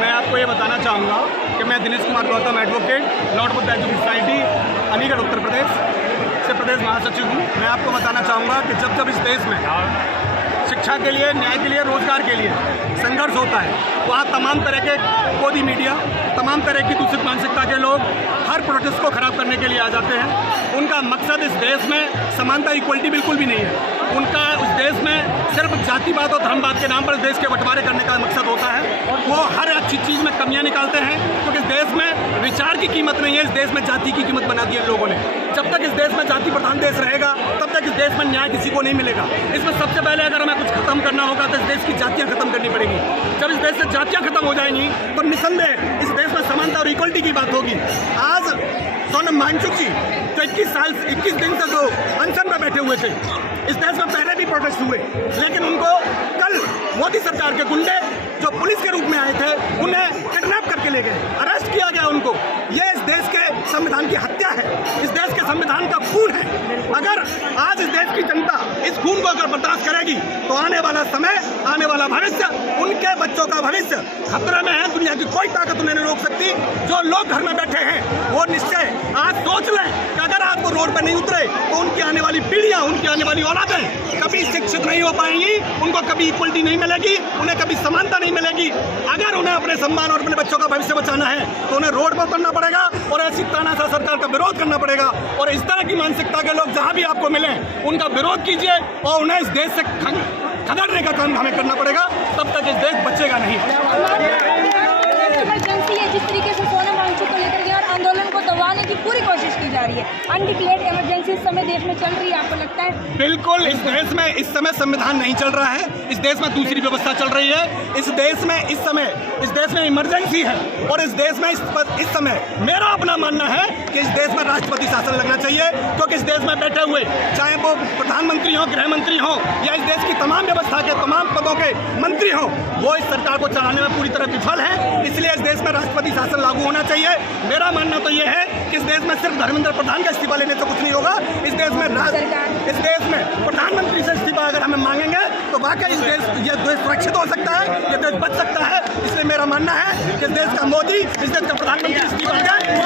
मैं आपको ये बताना चाहूँगा कि मैं Dinesh Kumar Gautam advocate, lord Buddha education society, Aligarh Uttar Pradesh से प्रदेश महासचिव हूँ। मैं आपको बताना चाहूँगा कि जब इस देश में शिक्षा के लिए, न्याय के लिए, रोजगार के लिए संघर्ष होता है, वहाँ तमाम तरह के गोदी मीडिया, तमाम तरह की दूषित मानसिकता के लोग हर प्रोटेस्ट को खराब करने के लिए आ जाते हैं। उनका मकसद इस देश में समानता, इक्वलिटी बिल्कुल भी नहीं है। उनका उस देश में सिर्फ जातिवाद और धर्मवाद के नाम पर इस देश के बंटवारे करने का मकसद होता है। वो हर अच्छी चीज़ में कमियां निकालते हैं, क्योंकि इस देश में विचार की कीमत नहीं है, इस देश में जाति की कीमत बना दी है लोगों ने। जब तक इस देश में जाति प्रधान देश रहेगा, तब तक इस देश में न्याय किसी को नहीं मिलेगा। इसमें सबसे पहले अगर हमें कुछ खत्म करना होगा तो इस देश की जातियाँ खत्म करनी पड़ेंगी। जब इस देश से जातियाँ खत्म हो जाएंगी तो निस्संदेह इस देश में समानता और इक्वलिटी की बात होगी। आज सोनम वांगचुक जी जो 21 दिन से जो अनशन में बैठे हुए थे, इस देश में पहले भी प्रोटेस्ट हुए, लेकिन उनको कल मोदी सरकार के गुंडे जो पुलिस के रूप में आए थे, उन्हें किडनैप करके ले गए, अरेस्ट किया गया उनको। ये इस देश के संविधान की हत्या है, इस देश के संविधान का खून है। अगर आज इस देश की जनता इस खून को अगर बर्दाश्त करेगी तो आने वाला समय, आने वाला भविष्य, उनके बच्चों का भविष्य खतरे में है। दुनिया की कोई ताकत उन्हें नहीं रोक सकती। जो लोग घर में बैठे हैं वो निश्चय आज सोच लें कि अगर आज वो रोड पर नहीं उतरे तो उनकी आने वाली पीढ़ियां, उनकी आने वाली औलादें कभी शिक्षित नहीं हो पाएंगी, उनको कभी इक्वलिटी नहीं मिलेगी, उन्हें कभी समानता नहीं मिलेगी। अगर उन्हें अपने सम्मान और अपने बच्चों का भविष्य बचाना है तो उन्हें रोड पर उतरना पड़ेगा और ऐसी तानाशाह सरकार का विरोध करना पड़ेगा। और इस तरह की मानसिकता के लोग जहां भी आपको मिले, उनका विरोध कीजिए और उन्हें इस देश से खदेड़ने का काम हमें करना पड़ेगा, तब तक इस देश बचेगा नहीं। इमरजेंसी है, जिस तरीके से सोनम वांगचुक को लेकर के और आंदोलन को दबाने की पूरी कोशिश की जा रही है, अनडिक्लेयर्ड इमरजेंसी इस समय देश में चल रही है, आपको लगता है? बिल्कुल, इस देश में इस समय संविधान नहीं चल रहा है, इस देश में दूसरी व्यवस्था चल रही है। इस देश में इमरजेंसी है और इस देश में इस समय मेरा अपना मानना है कि इस देश में राष्ट्रपति शासन लगना चाहिए, क्योंकि इस देश में बैठे हुए चाहे वो प्रधानमंत्री हो, गृह मंत्री हो या इस देश की तमाम व्यवस्था के तमाम पदों के मंत्री हो, वो इस सरकार को चलाने में पूरी तरह विफल है। इसलिए इस देश में राष्ट्रपति शासन लागू होना चाहिए। मेरा मानना तो ये है कि इस देश में सिर्फ धर्मेंद्र प्रधान का इस्तीफा लेने से कुछ नहीं होगा। इस देश में प्रधानमंत्री से इस्तीफा अगर हमें मांगेंगे तो वाकई ये देश सुरक्षित हो सकता है, ये देश बच सकता है। इसलिए मेरा मानना है कि इस देश का मोदी, इस देश का प्रधानमंत्री इस्तीफा दें।